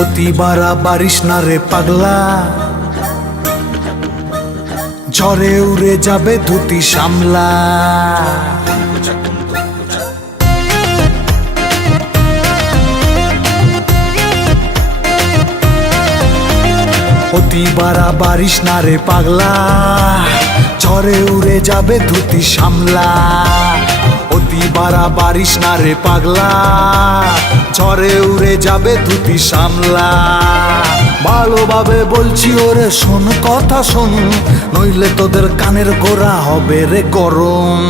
অতি বাড়াবাড়িস না রে পাগলা, ঝড়ে উড়ে যাবে ধুতি সামলা। অতি বাড়াবাড়িস না রে পাগলা, ঝড়ে উড়ে যাবে ধুতি সামলা। অতি বাড়াবাড়িস না রে পাগলা, ঝড়ে উড়ে যাবে ধুতি সামলা। ভালোভাবে বলছি ওরে শোন কথা শোন, নইলে তোদের কানের গোড়া হবে রে গরম।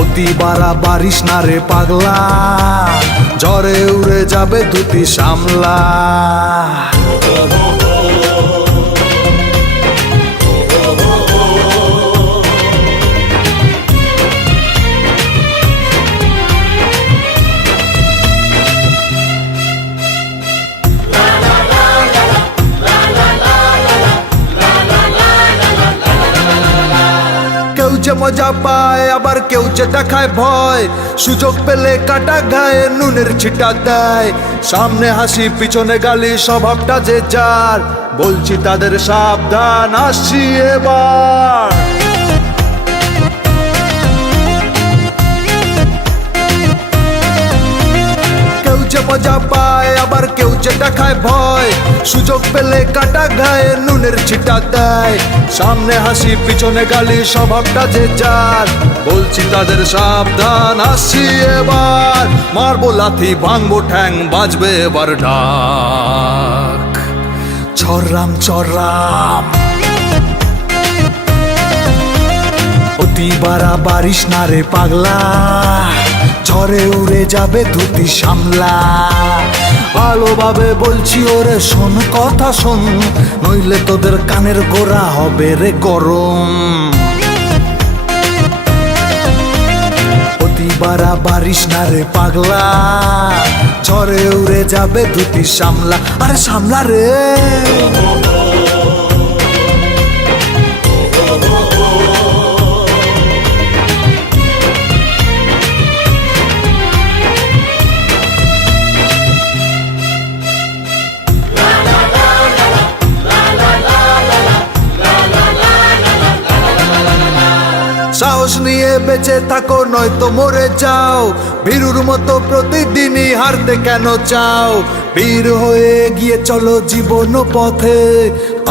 অতি বাড়াবাড়িস না রে পাগলা, ঝড়ে উড়ে যাবে ধুতি সামলা। কেউ যে মজা পায় আবার কেউ যে দেখায় ভয়, সুযোগ পেলে কাটা গায়ে নুনের ছিটা দেয়। সামনে হাসি পিছনে গালি স্বভাবটা যে যার, বলছি তাদের সাবধান আসছি এবার। কেউ যে মজা পায় আবার কেউ যে দেখায় ভয়, সুযোগ পেলে কাটা গায়ে নুনের ছিটা দেয়। সামনে হাসি পিছনে গালি স্বভাবটা যে যার, বলছি তাদের সাবধান আসছি এবার। মারবো লাথি ভাঙবো ঠ্যাং বাজবে এবার ডাক, ছড়রাম ছড়রাম। অতি বাড়াবাড়িস না রে পাগলা, ঝড়ে উড়ে যাবে ধুতি সামলা। ভালোভাবে বলছি ওরে শোন কথা শোন, নইলে তোদের কানের গোড়া হবে রে গরম। অতি বাড়াবাড়িস না রে পাগলা, ঝড়ে উড়ে যাবে ধুতি সামলা। আরে সামলা রে। সাহস নিয়ে বেঁচে থাকো নয়তো মরে যাও, ভীরুর মতো প্রতিদিনই হারতে কেন চাও? বীর হয়ে গিয়ে চলো জীবন পথে,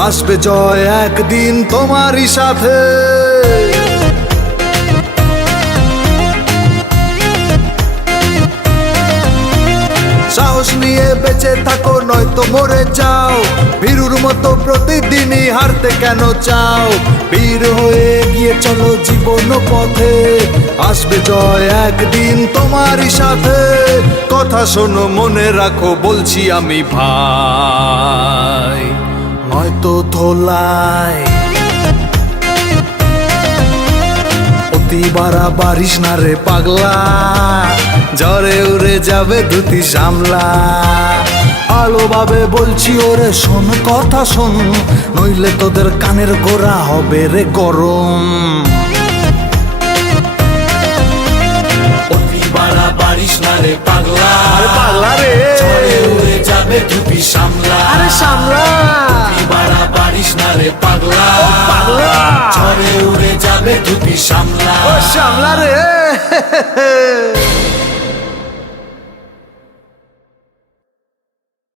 আসবে জয় একদিন তোমারই সাথে। সাহস নিয়ে বেঁচে থাকো নয়তো মরে যাও, ভীরুর মতো প্রতিদিনই হারতে কেন চাও? বীর হয়ে গিয়ে চলো জীবন পথে, আসবে জয় একদিন তোমারই সাথে। কথা শোনো মনে রাখো বলছি আমি ভাই, নয়তো ধোলাই। অতি বাড়াবাড়িস না রে পাগলা, ঝড়ে উড়ে যাবে ধুতি সামলা। ভালোভাবে বলছি ওরে শোন কথা শোন, নইলে তোদের কানের গোড়া হবে রে গরম। অতি বাড়াবাড়িস না রে পাগলা, আরে পাগলা রে, ঝড়ে উড়ে যাবে ধুতি সামলা। আরে সামলা। অতি বাড়াবাড়িস না রে পাগলা, ও পাগলা, ঝড়ে উড়ে যাবে ধুতি সামলা। ও সামলা রে।